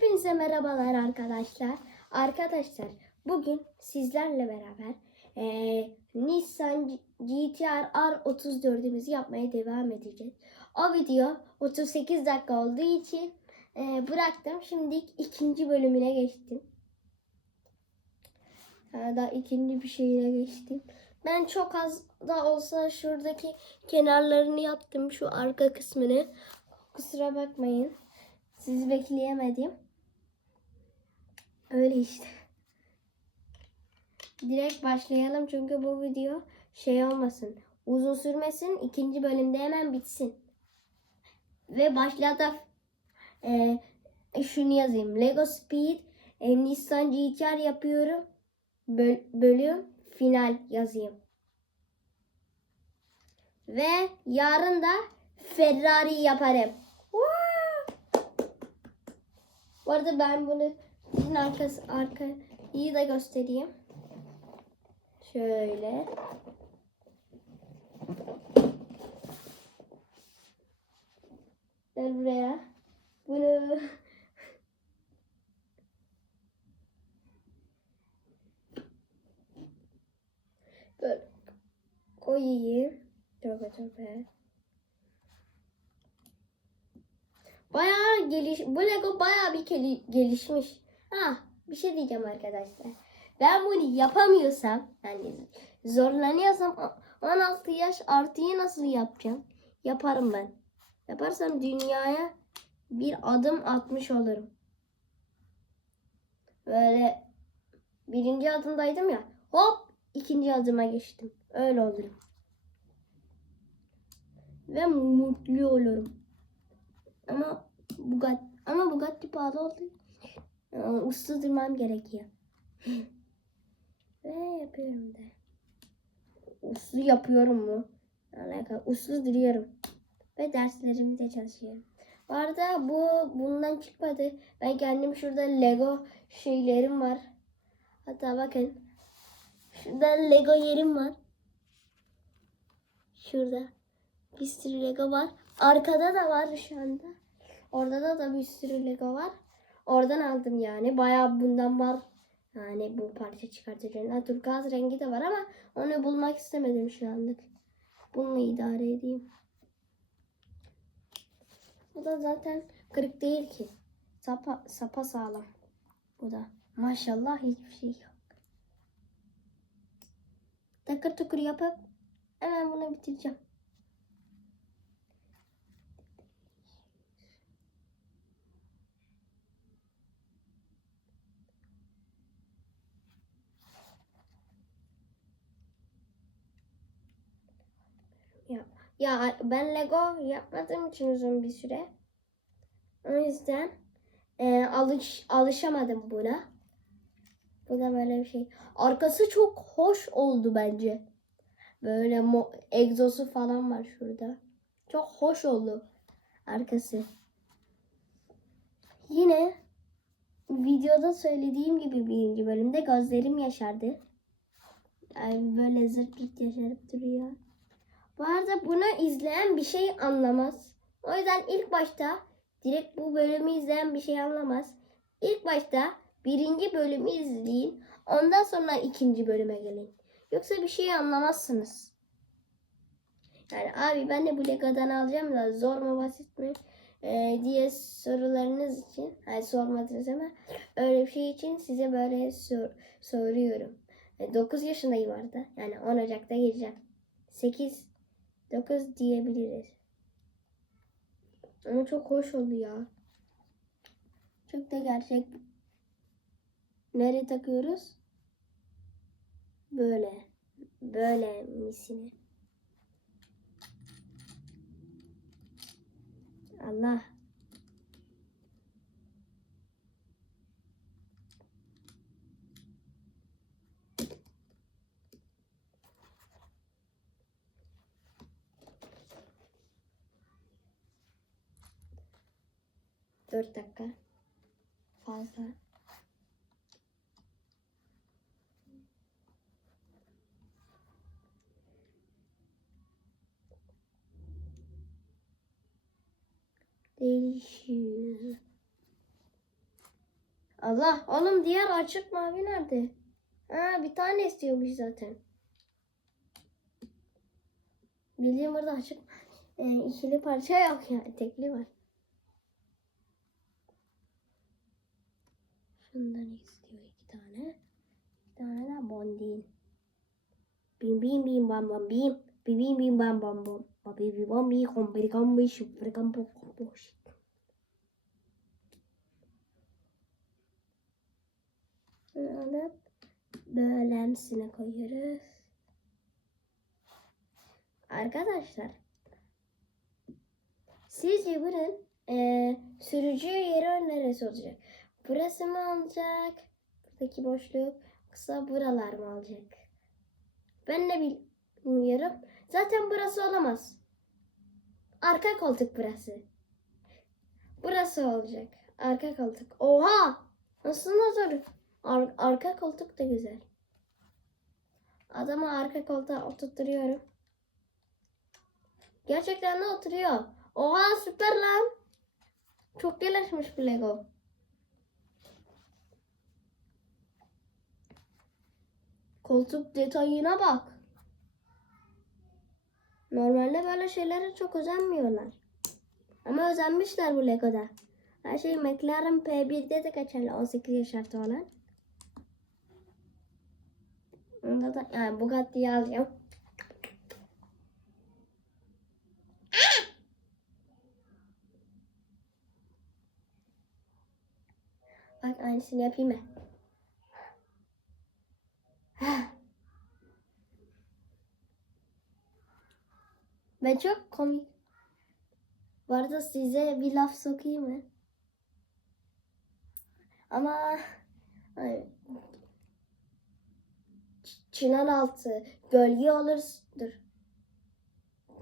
Hepinize merhabalar arkadaşlar. Arkadaşlar bugün sizlerle beraber eee, Nissan GTR R34'ümüzü yapmaya devam edeceğiz. O video 38 dakika olduğu için eee, bıraktım. Şimdi ikinci bölümüne geçtim. Ha, da ikinci bir şeyine geçtim. Ben çok az da olsa şuradaki kenarlarını yaptım. Şu arka kısmını. Kusura bakmayın. Sizi bekleyemedim. Öyle işte. Direkt başlayalım çünkü bu video şey olmasın. Uzun sürmesin. ikinci bölümde hemen bitsin. Ve başladı. Ee, şunu yazayım. Lego Speed e, Nissan GTR yapıyorum. Böl- bölüm final yazayım. Ve yarın da Ferrari yaparım. Bu arada ben bunu sizin arkası arkayı da göstereyim. Şöyle. Gel buraya. Bunu böyle koyayım. Tövbe tövbe. Bayağı geliş bu Lego bayağı bir geli- gelişmiş. Ha, bir şey diyeceğim arkadaşlar. Ben bunu yapamıyorsam yani zorlanıyorsam o- 16 yaş artıyı nasıl yapacağım? Yaparım ben. Yaparsam dünyaya bir adım atmış olurum. Böyle birinci adımdaydım ya. Hop ikinci adıma geçtim. Öyle olurum. Ve mutlu olurum. Ama Bugatti, ama Bugatti pahalı oldu. Yani uslu durmam gerekiyor. Ve yapıyorum da. Uslu yapıyorum mu? Alakalı. Uslu duruyorum. Ve derslerimi de çalışıyorum. Bu arada bu bundan çıkmadı. Ben kendim şurada Lego şeylerim var. Hatta bakın. Şurada Lego yerim var. Şurada. Bir sürü Lego var. Arkada da var şu anda. Orada da, da bir sürü Lego var. Oradan aldım yani. Bayağı bundan var. Yani bu parça çıkartacağım. Ha, turkuaz rengi de var ama onu bulmak istemedim şu anlık. Bununla idare edeyim. Bu da zaten kırık değil ki. Sapa, sapa sağlam. Bu da. Maşallah hiçbir şey yok. Takır tukur yapıp hemen bunu bitireceğim. Ya, ben Lego yapmadığım için uzun bir süre. O yüzden e, alış alışamadım buna. Bu da böyle bir şey. Arkası çok hoş oldu bence. Böyle mo- egzosu falan var şurada. Çok hoş oldu arkası. Yine videoda söylediğim gibi birinci bölümde gözlerim yaşardı. Yani böyle zırt pırt yaşarıp duruyor. Bu arada bunu izleyen bir şey anlamaz. O yüzden ilk başta direkt bu bölümü izleyen bir şey anlamaz. İlk başta birinci bölümü izleyin. Ondan sonra ikinci bölüme gelin. Yoksa bir şey anlamazsınız. Yani abi ben de bu Lego'dan alacağım da zor mu basit mi Ee, diye sorularınız için yani sormadınız ama öyle bir şey için size böyle sor, soruyorum. 9 yaşındayım arada. Yani 10 Ocak'ta gireceğim. 8 9 diyebiliriz. Ama çok hoş oldu ya. Çok da gerçek. Nereye takıyoruz? Böyle. Böyle misine. Allah. Dört dakika. Fazla. Değişiyor. Allah oğlum diğer açık mavi nerede? Ha bir tane istiyormuş zaten. Bildiğim burada açık e, ikili parça yok ya tekli var. Şundan istiyor iki tane. Bir tane de bondin. Bim bim bim bam bam bim. Bim bim bim bam bam bam. Babi bim bam bim kom biri kom bim şup biri kom bim kom bim şup. Alıp böyle hepsine koyuyoruz. Arkadaşlar sizce bunun eee sürücü yeri neresi olacak? Burası mı olacak? Buradaki boşluk yoksa buralar mı olacak? Ben ne bilmiyorum. Zaten burası olamaz. Arka koltuk burası. Burası olacak. Arka koltuk. Oha! Nasıl nazar? Ar- arka koltuk da güzel. Adamı arka koltuğa oturtuyorum. Gerçekten de oturuyor. Oha süper lan. Çok gelişmiş bu Lego. Koltuk detayına bak. Normalde böyle şeylere çok özenmiyorlar. Ama özenmişler bu Lego'da. Her şey McLaren P1'de de geçerli 18 yaş altı olan. Onda da yani Bugatti yazıyor. Bak aynısını yapayım mı? Ben çok komik. Bu arada size bir laf sokayım mı? Ama ay, çınar altı gölge olur dur.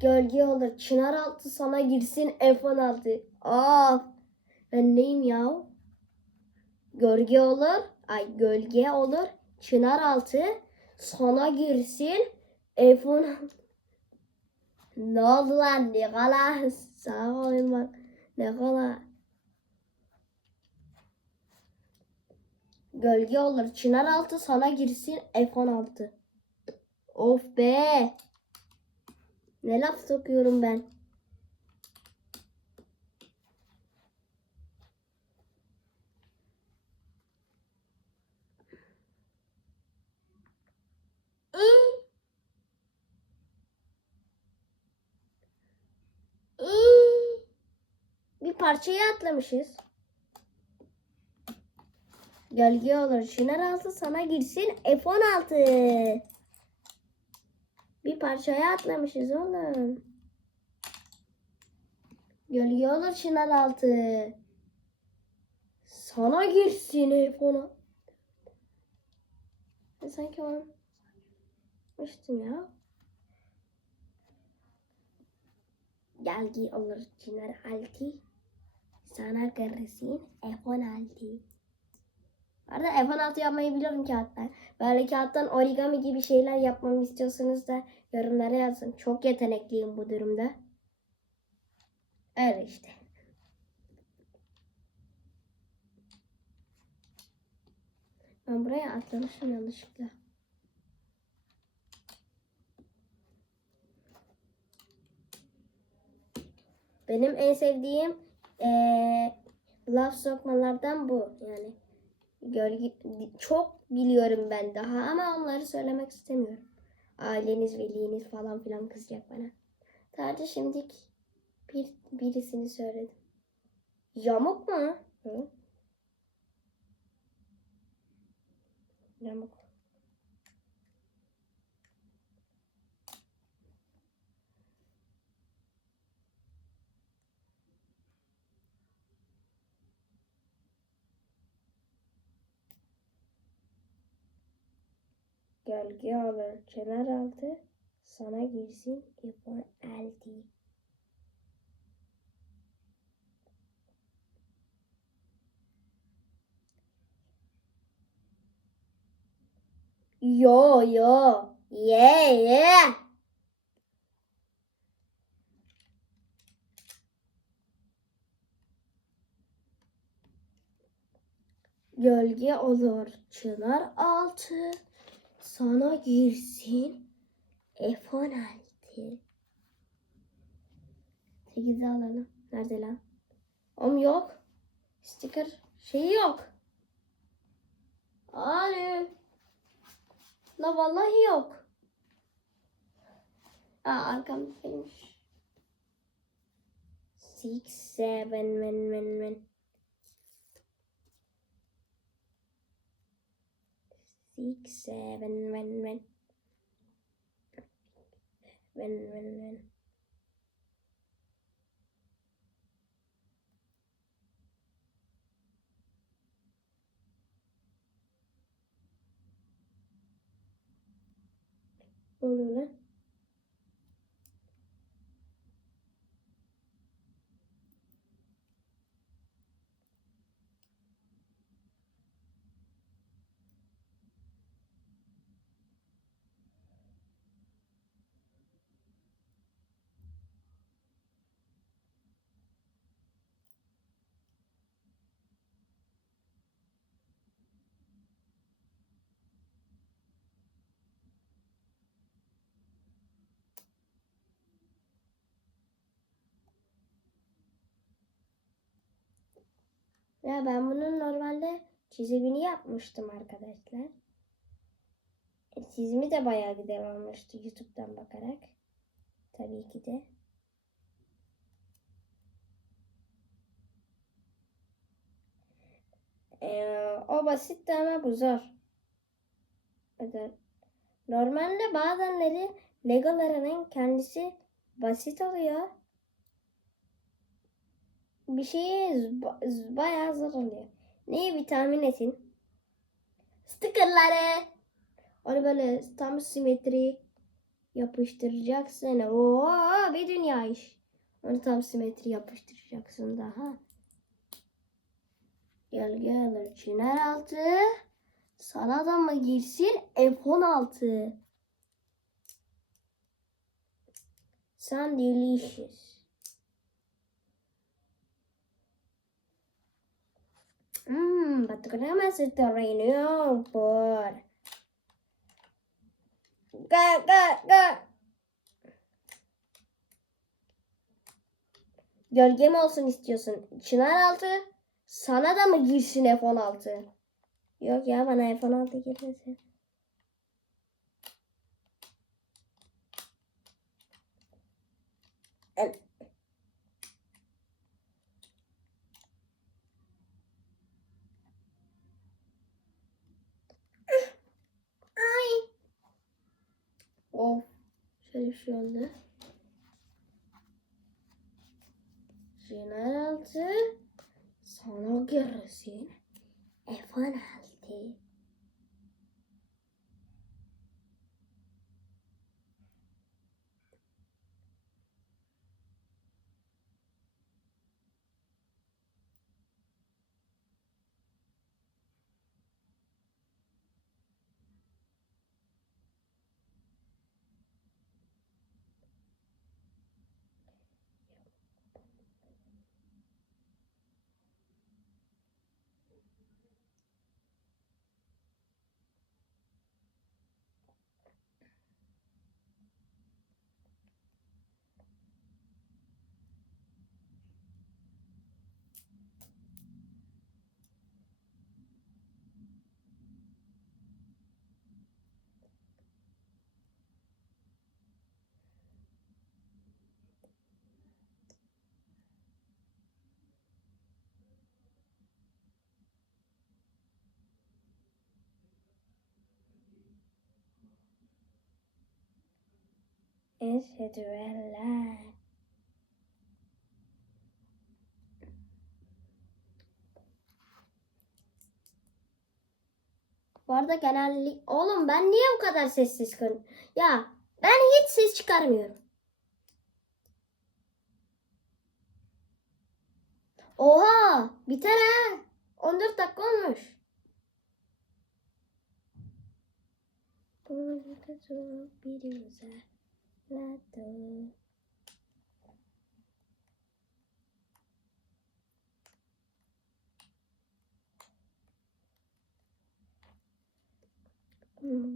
Gölge olur. Çınar altı sana girsin F16. Aa, ben neyim ya? Gölge olur. Ay gölge olur. Çınar altı sana girsin F16. Ne oldu lan Nikola? Sağ olun bak. Nikola. Gölge olur. Çınar altı sana girsin F16. Of be. Ne laf sokuyorum ben. Bir parçayı atlamışız. Gölge olur. Çınar altı sana girsin F16. Bir parçaya atlamışız oğlum. Gölge olur çınar altı. Sana girsin F16. Ben sanki onu yapmıştım ya. Gölge olur çınar altı. Sana girsin F16. Arada F16 yapmayı biliyorum kağıttan. Böyle kağıttan origami gibi şeyler yapmamı istiyorsanız da yorumlara yazın. Çok yetenekliyim bu durumda. Öyle işte. Ben buraya atlamışım yanlışlıkla. Benim en sevdiğim eee laf sokmalardan bu yani. Gölge, çok biliyorum ben daha ama onları söylemek istemiyorum. Aileniz, veliniz falan filan kızacak bana. Sadece şimdilik bir, birisini söyledim. Yamuk mu? Hı? Yamuk. Gölge olur. Kenar altı sana girsin yapar eldi. Yo yo. Yeah yeah. Gölge olur çınar altı. Sana girsin F16. 8'i alalım. Nerede lan? Om yok. Sticker şeyi yok. Alo. La vallahi yok. Aa arkam gelmiş. Six, seven, men, men, men. Six, seven, men. Men, men, men. Ne oluyor lan? Ya ben bunun normalde çizimini yapmıştım arkadaşlar. E, Çizimi de bayağı güzel olmuştu YouTube'dan bakarak. Tabii ki de. Ee, o basitti ama bu zor. Normalde bazenleri Legolarının kendisi basit oluyor. Bir şeye bayağı zor oluyor. Neyi bir tahmin etin? Stickerları. Onu böyle tam simetri yapıştıracaksın. Oo bir dünya iş. Onu tam simetri yapıştıracaksın daha. Gölge alır çınar altı. Sana da mı girsin F16? Sen delicious. Batu cremas terreno por. Ga ga ga. Gölge mi olsun istiyorsun? Çınar altı. Sana da mı girsin F16? Yok ya bana F16 girmesin. El- Ay. Of. Şöyle bir şey oldu. Çınar altı. Sana girsin. F16. Eşhedü en la. Bu arada genellik... Oğlum ben niye bu kadar sessiz kal- Ya ben hiç ses çıkarmıyorum. Oha! Biter ha. 14 dakika olmuş. Bu bir güzel topladı.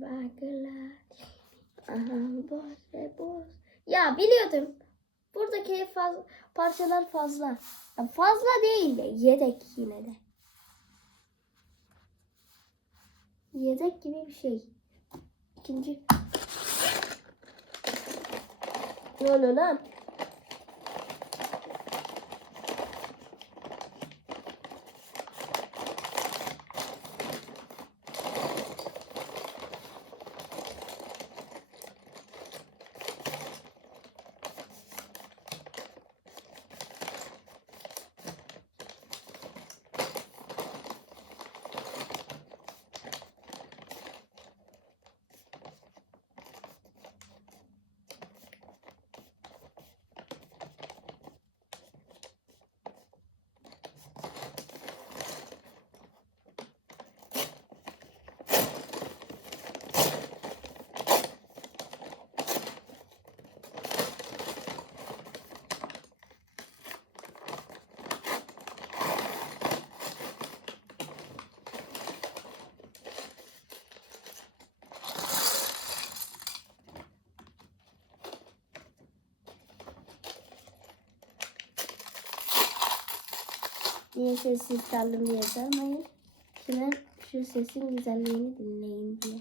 Bagla. Aha boz ve boz. Ya biliyordum. Buradaki faz parçalar fazla. Ya fazla değil de yedek yine de. Yedek gibi bir şey. İkinci ne oluyor lan? Niye sessiz kaldım diye sormayın. Şuna şu sesin güzelliğini dinleyin diye.